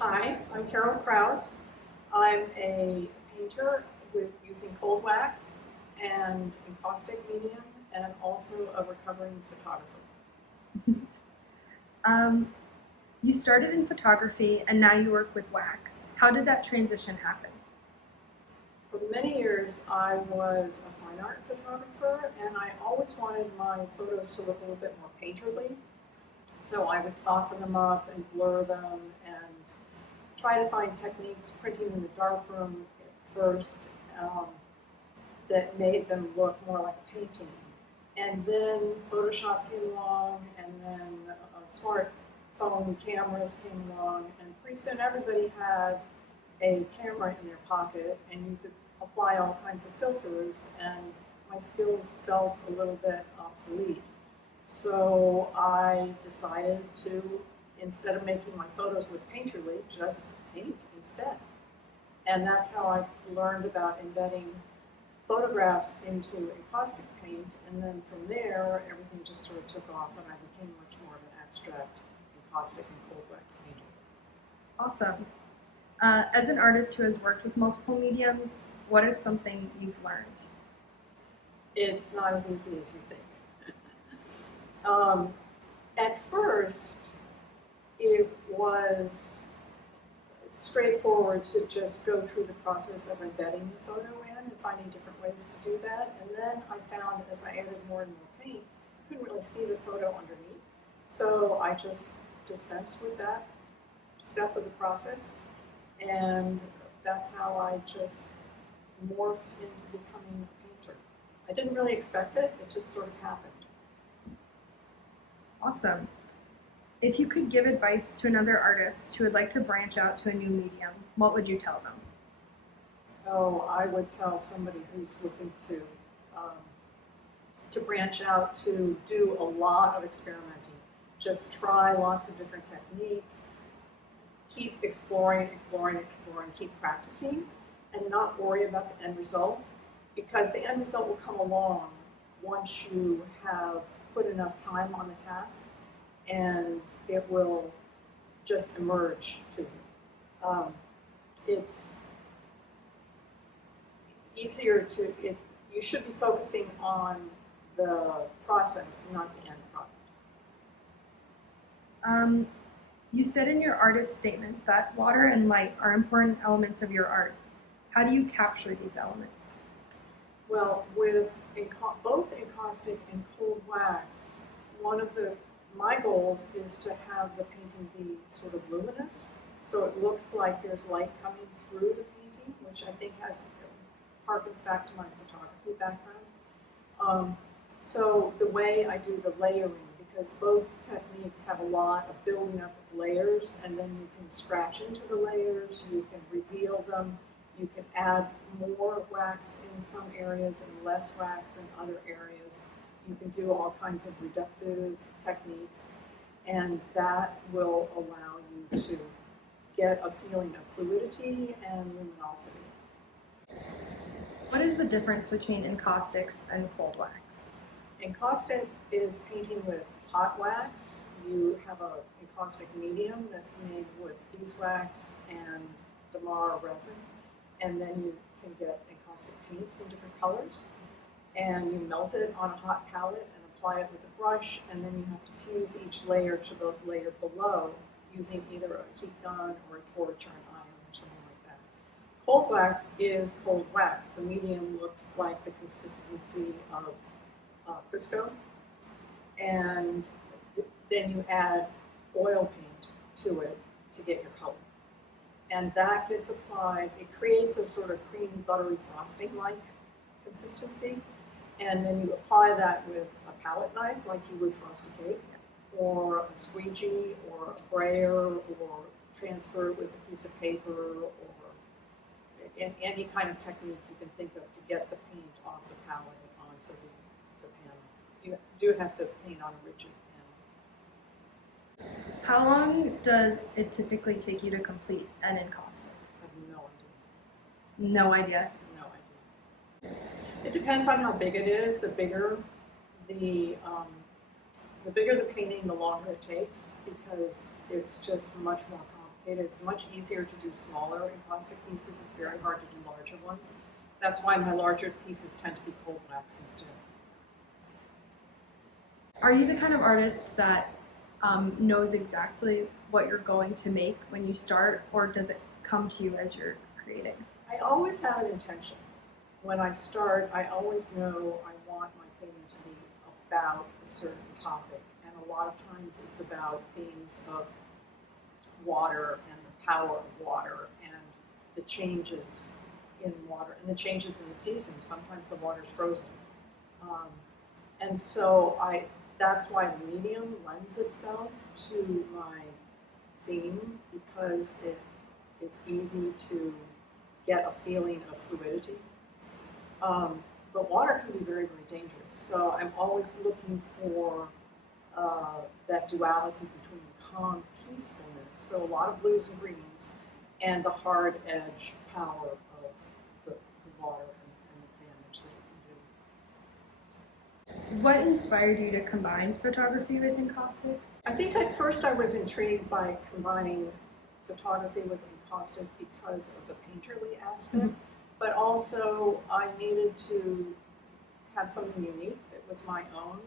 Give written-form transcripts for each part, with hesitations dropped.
Hi, I'm Carol Krauss. I'm a painter using cold wax and encaustic medium, and also a recovering photographer. Um, you started in photography and now you work with wax. How did that transition happen? For many years, I was a fine art photographer, and I always wanted my photos to look a little bit more painterly. So I would soften them up and blur them and try to find techniques printing in the darkroom at first that made them look more like a painting. And then Photoshop came along, and then smartphone cameras came along, and pretty soon everybody had a camera in their pocket, and you could apply all kinds of filters, and my skills felt a little bit obsolete. So I decided to, instead of making my photos look painterly, just paint instead. And that's how I learned about embedding photographs into encaustic paint, and then from there, everything just sort of took off, and I became much more of an abstract encaustic and cold wax painter. Awesome. As an artist who has worked with multiple mediums, what is something you've learned? It's not as easy as you think. At first, it was straightforward to just go through the process of embedding the photo in and finding different ways to do that. And then I found as I added more and more paint, I couldn't really see the photo underneath. So I just dispensed with that step of the process. And that's how I just morphed into becoming a painter. I didn't really expect it, it just sort of happened. Awesome. If you could give advice to another artist who would like to branch out to a new medium, what would you tell them? Oh, I would tell somebody who's looking to branch out to do a lot of experimenting. Just try lots of different techniques. Keep exploring, keep practicing, and not worry about the end result, because the end result will come along once you have put enough time on the task, and it will just emerge to you. It's easier to, you should be focusing on the process, not the end product. You said in your artist statement that water and light are important elements of your art. How do you capture these elements? Well, with both encaustic and cold wax, one of my goals is to have the painting be sort of luminous, so it looks like there's light coming through the painting, which I think harkens back to my photography background. So the way I do the layering, because both techniques have a lot of building up of layers, and then you can scratch into the layers, you can reveal them, you can add more wax in some areas and less wax in other areas. You can do all kinds of reductive techniques, and that will allow you to get a feeling of fluidity and luminosity. What is the difference between encaustics and cold wax? Encaustic is painting with hot wax. You have an encaustic medium that's made with beeswax and damar resin, and then you can get encaustic paints in different colors, and you melt it on a hot palette and apply it with a brush, and then you have to fuse each layer to the layer below using either a heat gun or a torch or an iron or something like that. Cold wax is cold wax. The medium looks like the consistency of Crisco, and then you add oil paint to it to get your color. And that gets applied, it creates a sort of creamy, buttery frosting-like consistency, and then you apply that with a palette knife like you would frost a cake, or a squeegee, or a brayer, or transfer it with a piece of paper, or any kind of technique you can think of to get the paint off the palette onto the panel. You do have to paint on a rigid panel. How long does it typically take you to complete an encaustic? I have no idea. No idea. No idea. It depends on how big it is. The bigger the painting, the longer it takes, because it's just much more It's much easier to do smaller encaustic pieces. It's very hard to do larger ones. That's why my larger pieces tend to be cold wax instead. Are you the kind of artist that knows exactly what you're going to make when you start, or does it come to you as you're creating? I always have an intention. When I start, I always know I want my painting to be about a certain topic, and a lot of times it's about themes of water and the power of water and the changes in water and the changes in the season. Sometimes the water's frozen. And so that's why the medium lends itself to my theme, because it is easy to get a feeling of fluidity. But water can be very, very dangerous. So I'm always looking for that duality between calm peacefulness, so a lot of blues and greens, and the hard edge power of the water and the damage that it can do. What inspired you to combine photography with encaustic? I think at first I was intrigued by combining photography with encaustic because of the painterly aspect, but also I needed to have something unique that was my own,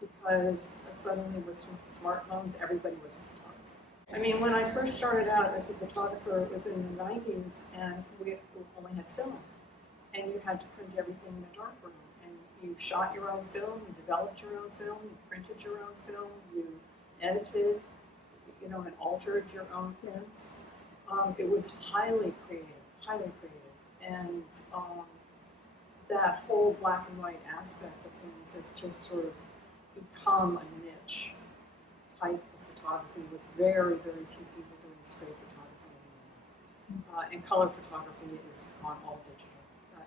because suddenly with smartphones, everybody was a photographer. I mean, when I first started out as a photographer, it was in the 90s, and we only had film, and you had to print everything in a darkroom, and you shot your own film, you developed your own film, you printed your own film, you edited, and altered your own prints. It was highly creative, and that whole black and white aspect of things has just sort of become a niche type of photography, with very, very few people doing straight photography anymore. And color photography is gone all digital.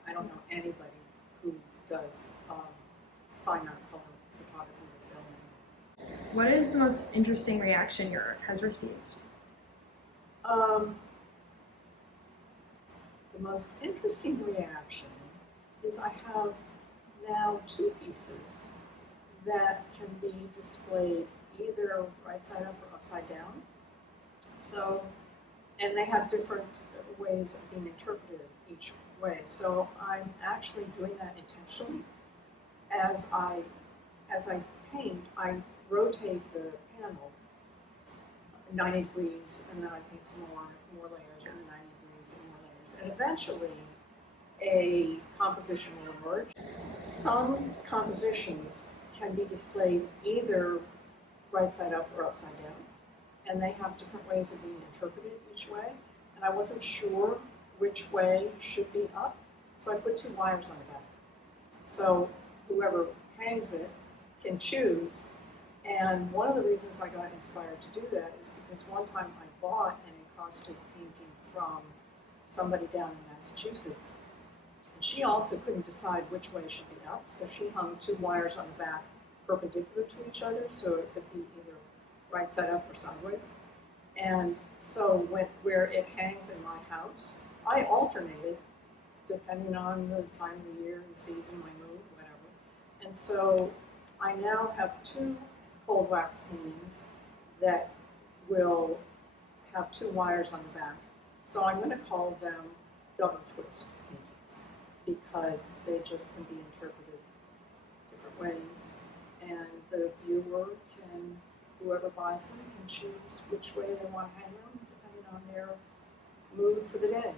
I don't know anybody who does fine art color photography with film anymore. What is the most interesting reaction your art has received? The most interesting reaction is I have now 2 pieces that can be displayed either right side up or upside down. So, and they have different ways of being interpreted each way. So I'm actually doing that intentionally. As I paint, I rotate the panel 90 degrees, and then I paint some more layers, and then 90 degrees and more layers. And eventually, a composition will emerge. Some compositions can be displayed either right side up or upside down, and they have different ways of being interpreted each way. And I wasn't sure which way should be up, so I put 2 wires on the back. So whoever hangs it can choose. And one of the reasons I got inspired to do that is because one time I bought an encaustic painting from somebody down in Massachusetts. And she also couldn't decide which way should be up, so she hung 2 wires on the back perpendicular to each other, so it could be either right side up or sideways. And so where it hangs in my house, I alternate it depending on the time of the year and season, my mood, whatever. And so I now have 2 cold wax paintings that will have 2 wires on the back. So I'm going to call them double twist paintings, because they just can be interpreted different ways. And the viewer can, whoever buys them, can choose which way they want to hang them, depending on their mood for the day,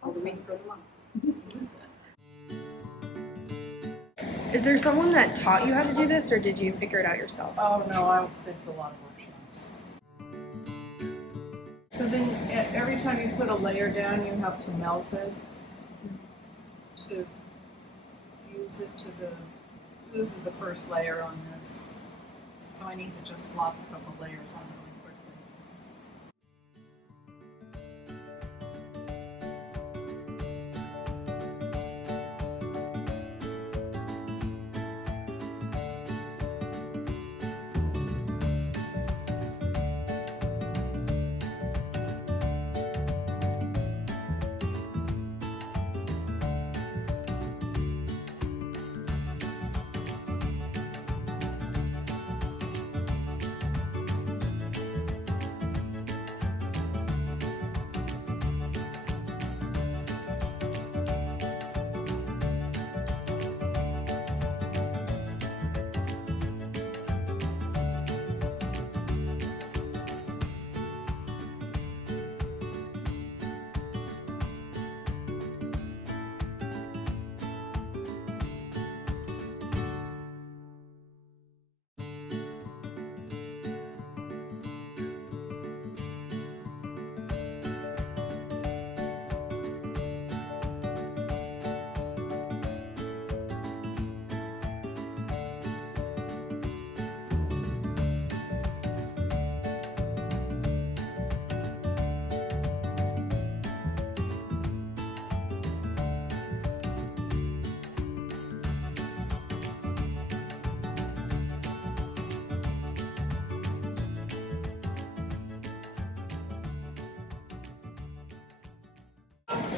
or the week, or the month. Is there someone that taught you how to do this, or did you figure it out yourself? Oh, no, I've been to a lot of workshops. So then every time you put a layer down, you have to melt it to fuse it to this is the first layer on this. So I need to just slop a couple layers on really quickly.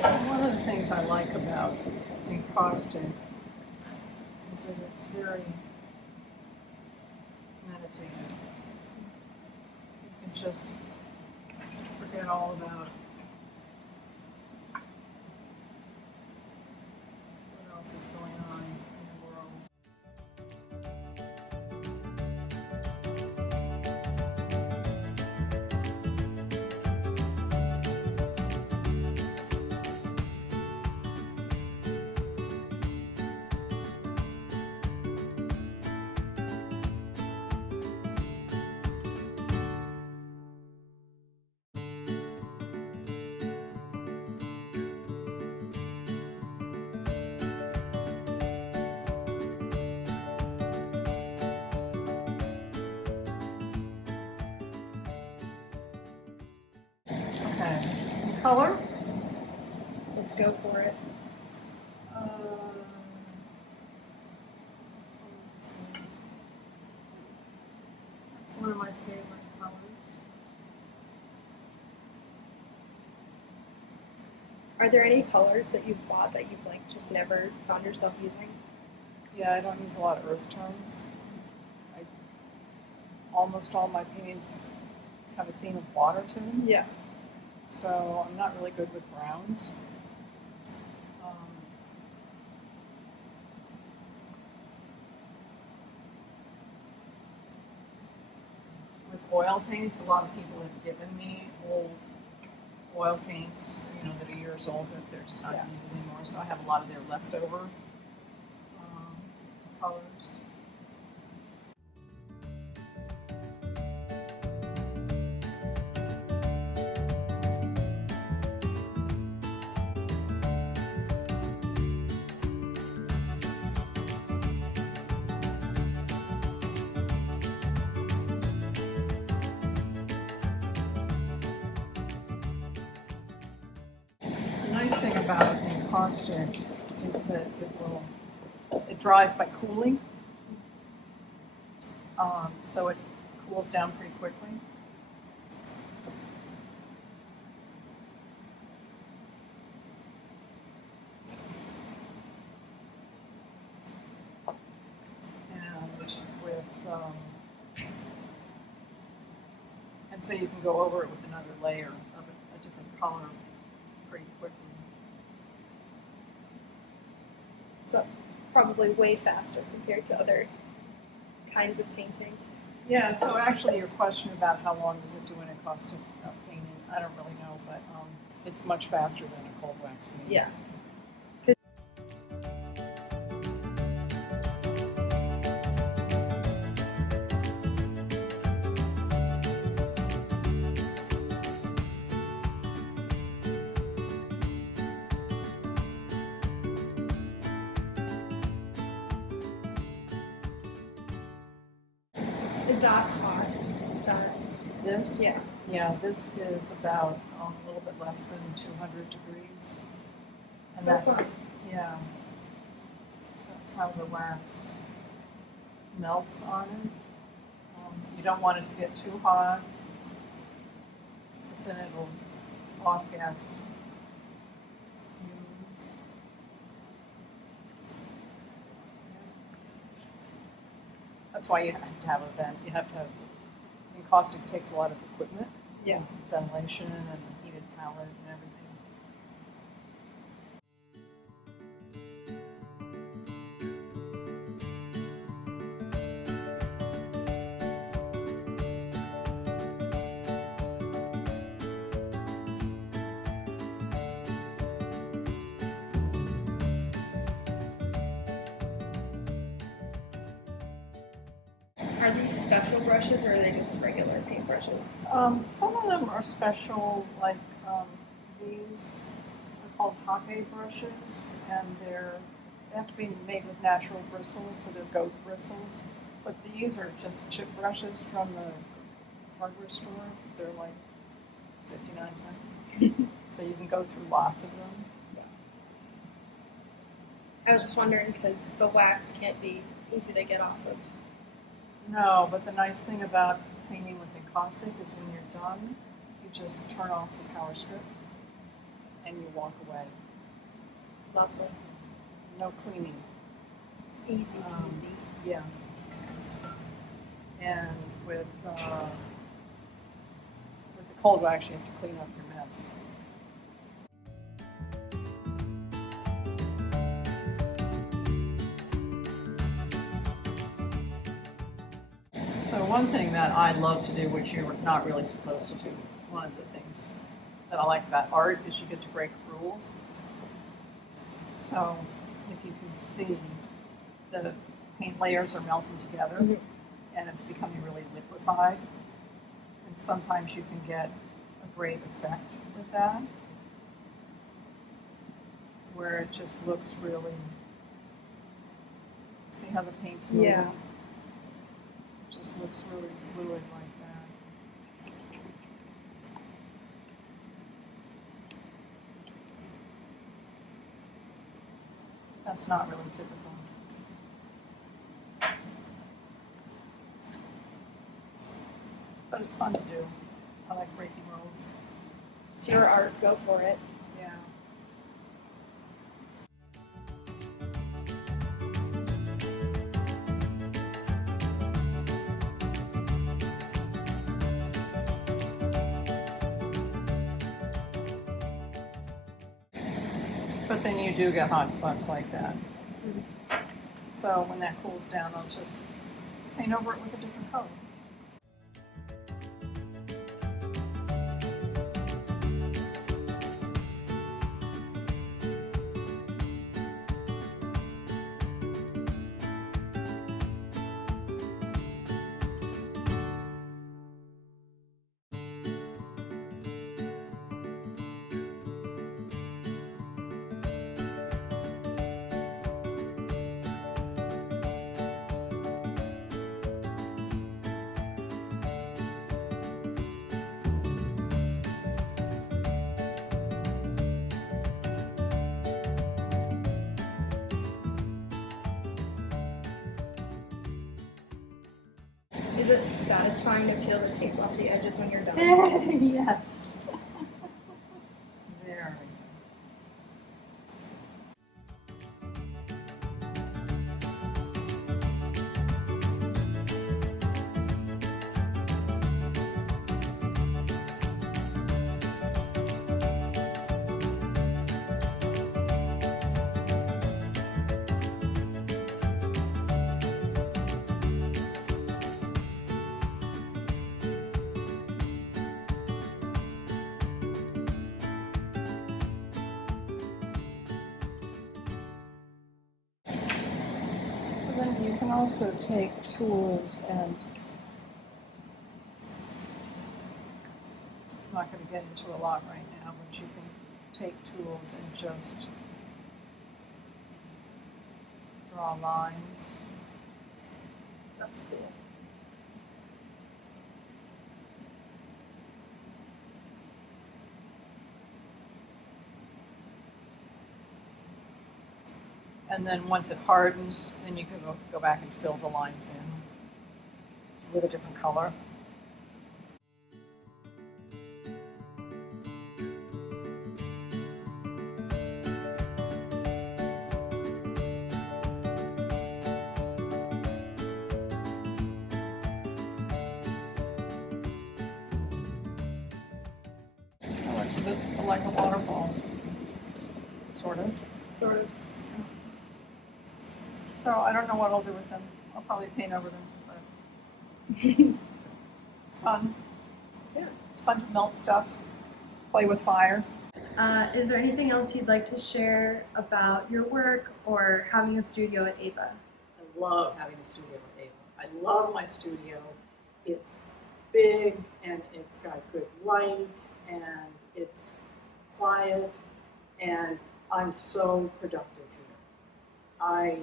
One of the things I like about encaustic is that it's very meditative. You can just forget all about what else is going on in the world. Okay, color. Let's go for it. That's one of my favorite colors. Are there any colors that you've bought that you've like just never found yourself using? Yeah, I don't use a lot of earth tones. Almost all my paints have a theme of water to them, Yeah. so I'm not really good with browns. With oil paints, a lot of people have given me old oil paints, that are years old that they're just not going to use anymore. So I have a lot of their leftover colors. The nice thing about encaustic is that it dries by cooling, so it cools down pretty quickly. And so you can go over it with another layer of a different color pretty quickly. So probably way faster compared to other kinds of painting. Yeah, so actually your question about how long does it do an encaustic painting, I don't really know, but it's much faster than a cold wax painting. Yeah. Is that hot? This? Yeah. Yeah, this is about a little bit less than 200 degrees. And So that's, far. yeah, that's how the wax melts on it. You don't want it to get too hot, because then it'll off-gas fumes. That's why you have to have a vent. You have to have, encaustic takes a lot of equipment. Yeah. Ventilation and heated palette and everything. Are these special brushes or are they just regular paint brushes? Some of them are special, like these are called hake brushes, and they have to be made with natural bristles, so they're goat bristles. But these are just chip brushes from the hardware store. They're like 59 cents. So you can go through lots of them. I was just wondering because the wax can't be easy to get off of. No, but the nice thing about painting with encaustic is when you're done, you just turn off the power strip and you walk away. Lovely. No cleaning. Easy Um, peasy. Yeah. And with the cold wax, you have to clean up your mess. So one thing that I love to do, which you're not really supposed to do, one of the things that I like about art is you get to break rules. So if you can see, the paint layers are melting together and it's becoming really liquefied. And sometimes you can get a great effect with that, where it just looks really, see how the paint's moving? Yeah. It just looks really fluid like that. That's not really typical. But it's fun to do. I like breaking rules. It's your art, go for it. Yeah. But then you do get hot spots like that. So when that cools down, I'll just paint over it with a different color. Is it satisfying to peel the tape off the edges when you're done? Yes. Very. So then you can also take tools and, I'm not going to get into a lot right now, but you can take tools and just draw lines. That's cool. And then once it hardens, then you can go back and fill the lines in with a different color. It looks a bit like a waterfall, sort of. Sort of. So I don't know what I'll do with them. I'll probably paint over them, but it's fun. Yeah. It's fun to melt stuff, play with fire. Is there anything else you'd like to share about your work or having a studio at AVA? I love having a studio at AVA. I love my studio. It's big and it's got good light and it's quiet and I'm so productive here. I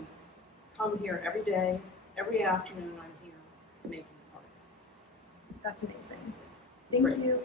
come here every day, every afternoon I'm here making art. That's amazing. It's Thank great. you.